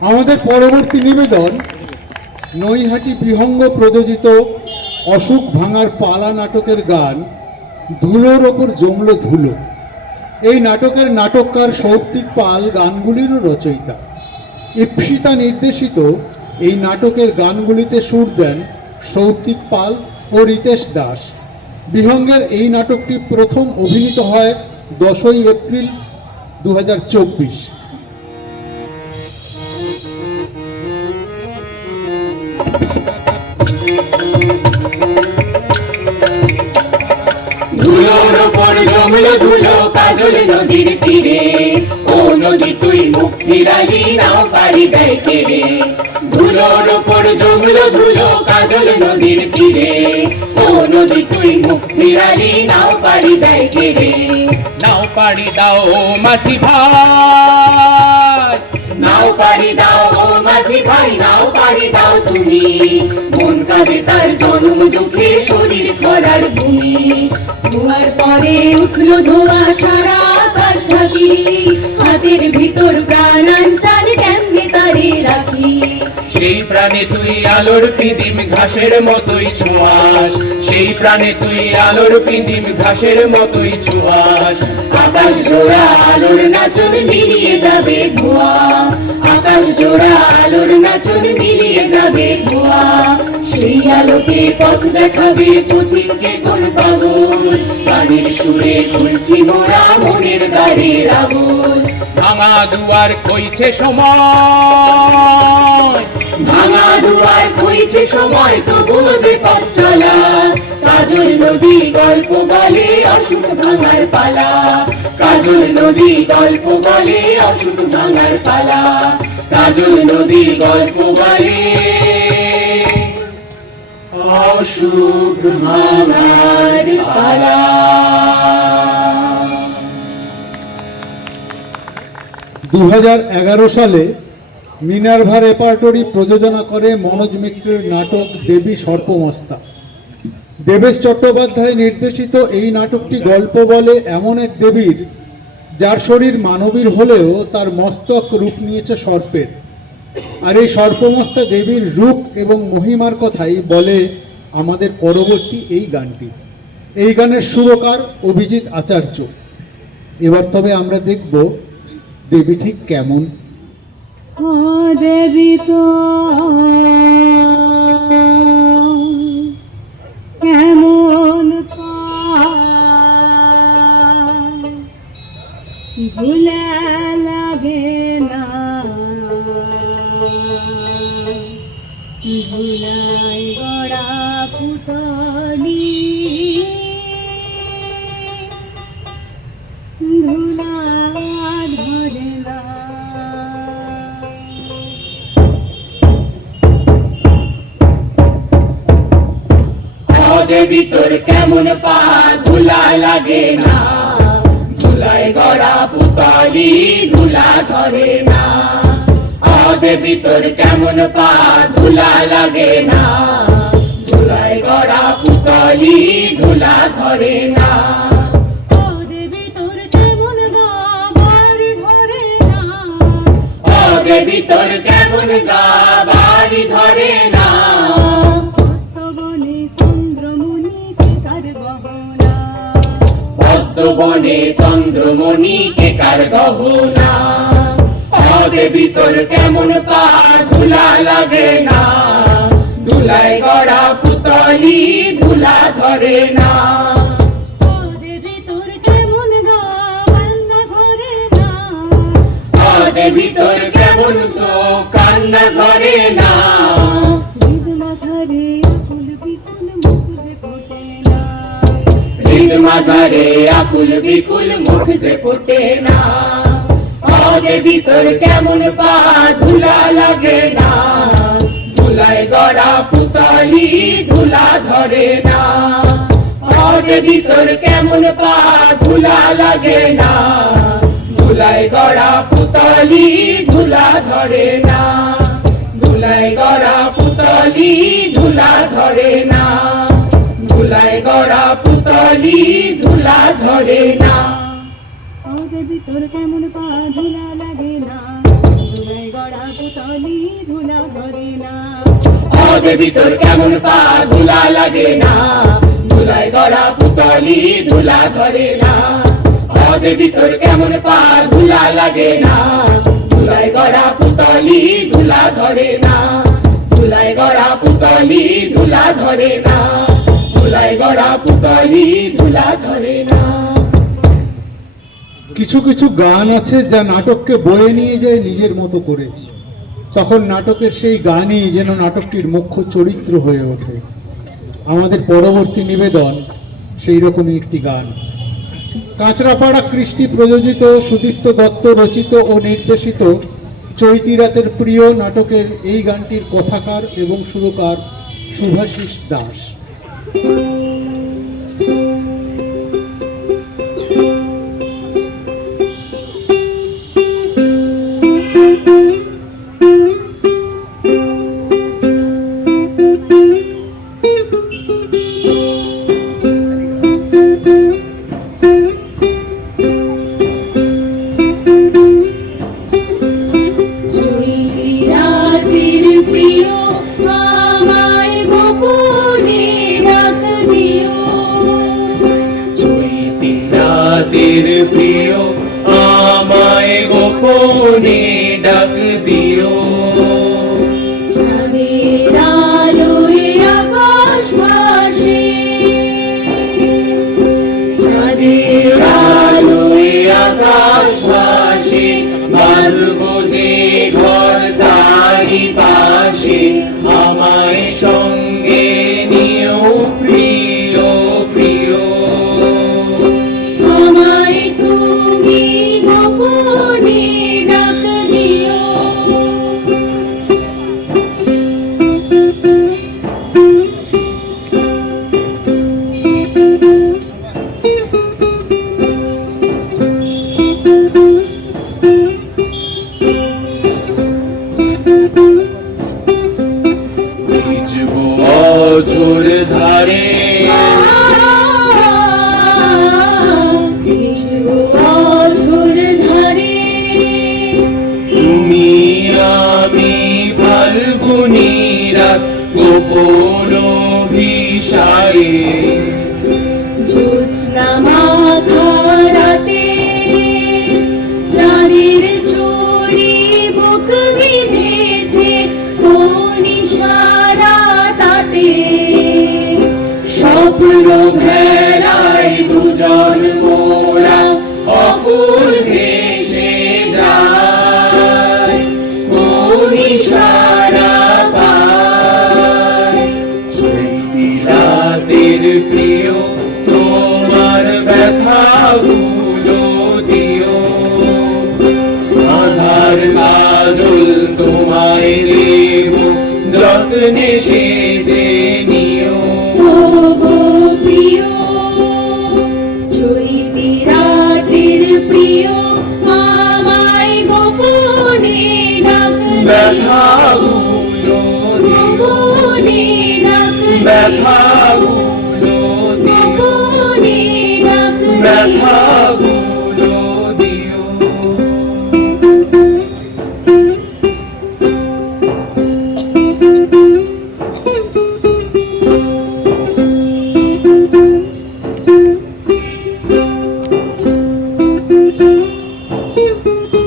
আমাদের পরবর্তী নিবেদন নৈহাটি বিহঙ্গ প্রযোজিত অসুখ ভাঙার পালা নাটকের গান ধুলোর ওপর জমল ধুলো। এই নাটকের নাটককার সৌপ্তিক পাল গানগুলিরও রচয়িতা। ইপ্সিতা নির্দেশিত এই নাটকের গানগুলিতে সুর দেন সৌপ্তিক পাল ও রিতেশ দাস। বিহঙ্গের এই নাটকটি প্রথম অভিনীত হয় 10ই এপ্রিল 2024। ধুলোর ওপর জমলো ধুলো কাজল নদীর তীরে, ও নদী তুই মুখ ফিরালি নাও পারি দেয় তীরে। ধুলোর ওপর জমলো ধুলো কাজল নদীর তীরে, ও নদী তুই মুখ ফিরালি নাও পারি দেয় তীরে। নাও পাড়ি দাও ও মাঝি ভাই, নাও পারি দাও ও মাঝি ভাই, নাও পারি দাও তুমি। মন কাঁদে তার জন্ম দুঃখে শরীর খরার ভূমি। ধোয়ার পরে উঠলো ধোয়া সারা আকাশ ঢাকি, হাতের ভিতর প্রাণাঞ্চার কেমনে তারে রাখি। সেই প্রাণে তুই আলোর পিদিম ঘাসের মতোই ছোঁয়াস, সেই প্রাণে তুই আলোর পিদিম ঘাসের মতোই ছোঁয়াস। আকাশ জোড়া আলোর নাচন মিলিয়ে যাবে ধোয়া, আকাশ জোড়া আলোর নাচন মিলিয়ে যাবে ধোয়া। সেই আলোকে পথ দেখাবে পথিককে কোন পাগল, গানের সুরে খুলছি মোরা মনের দ্বারের আগুন। ভাঙা দুয়ার কইছে সময়, ভাঙা দুয়ার কইছে সময়, তবুও যে পথ চলা। কাজল নদী গল্প বলে অসুখ ভাঙার পালা, কাজল নদী গল্প বলে অসুখ ভাঙার পালা, কাজল নদী গল্প বলে অসুখ ভাঙার পালা। 2011 সালে মিনার্ভা রেপার্টরি প্রযোজনা করে মনোজ মিত্রের নাটক দেবী সর্পমস্তা। দেবেশ চট্টোপাধ্যায় নির্দেশিত এই নাটকটি গল্প বলে এমন এক দেবীর যার শরীর মানবীর হলেও তার মস্তক রূপ নিয়েছে সর্পের। আর এই সর্পমস্তা দেবীর রূপ এবং মহিমার কথাই বলে আমাদের পরবর্তী এই গানটি। এই গানের সুরকার অভিজিৎ আচার্য। এবার তবে আমরা দেখব দেবী ঠিক কেমন। ও দেবী তো কেমন ভুলে লাগে না, ভুলাই গড়া পুতলি, ধুলা ধরে না। দেবী তোর কেমন পা ধুলা লাগে না, ধুলায় গড়া পুতলি ধুলা ধরে না। দেবী তোর কেমন পা ধুলা লাগে না, ধুলায় গড়া পুতলি ধুলা ধরে না। ও দেবী তোর কেমন গা বাড়ি ধরে না, ও দেবী তোর কেমন গা বাড়ি ধরে না। পদ্মবনে চন্দ্রমণি কে কার গহনা। দেবী তোর কেমন পা ধুলা লাগে না, ধুলায় গড়া পুতলি ধুলা ধরে না। ও দেবী তোর কেমন গা কান্না ধরে না, ও দেবী তোর কেমন চোখ কান্না ধরে না। হৃদ মাঝারে আকুল বিকুল মুখ যে ফোটে না। দেবী তোর কেমন পা ধুলা লাগে না, ধুলায় গড়া পুতলি ধুলা ধরে না। দেবী তোর কেমন পা ধুলা লাগে না, ধুলায় গড়া পুতলি ধুলা ধরে না। ধুলায় গড়া পুতলি ধুলা ধরে না, ধুলায় গড়া পুতলি ধুলা ধরে না। দেবী তোর কেমন পা ধুলা লাগে না, ধুলায় গড়া পুতলি ধুলা ধরে না। ও দেবী তোর কেমন পা ধুলা লাগে না, ধুলায় গড়া পুতলি ধুলা ধরে না। ও দেবী তোর কেমন পা ধুলা লাগে না, ধুলায় গড়া পুতলি ধুলা ধরে না। ধুলায় গড়া পুতলি ধুলা ধরে না, ধুলায় গড়া পুতলি ধুলা ধরে না। কিছু কিছু গান আছে যা নাটককে বয়ে নিয়ে যায় নিজের মতো করে, তখন নাটকের সেই গানই যেন নাটকটির মুখ্য চরিত্র হয়ে ওঠে। আমাদের পরবর্তী নিবেদন সেই রকমই একটি গান। কাঁচরাপাড়া কৃষ্টি প্রযোজিত, সুদীপ্ত দত্ত রচিত ও নির্দেশিত চৈতি রাতের প্রিয় নাটকের এই গানটির কথাকার এবং সুরকার শুভাশিস দাস। রাতের প্রিয় আমায় গোপনে ডাক দিও। চাঁদের আলোয় আকাশ ভাসে, চাঁদের আলোয় আকাশ ভাসে, বাঁধবো যে ঘর তারি পাশে, আমায় সঙ্গে নিও প্রিয় প্রিয়। আমায় তুমি গোপনে ডাক দিও। ভিজবো অঝোর ধারে, অঝোর ধারে, তুমি আমি ফাল্গুনি রাত গোপন ভিসারে। জ্যোৎস্না মাখা রাতে, চাঁদের ছড়ি বুক বিঁধেছে নিশারা তাতে। স্বপ্ন ভেলায় দুজন মোরা অকুল ভেসে যায়, নিশারা পায়। চৈতি রাতের প্রিয় তোমার ব্যথাগুলো দিও, আধার কাজল তোমায় দেব যত্নে সেজে নিও। ও গো প্রিয়, চৈতি রাতের প্রিয়, আমায় গোপনে ডাক দিও। ব্যথাগুলো দিও, গোপনে ডাক দিও। ব্যথাগুলো দিও, গোপনে ডাক দিও। ব্যথাগুলো দিও। Thank you.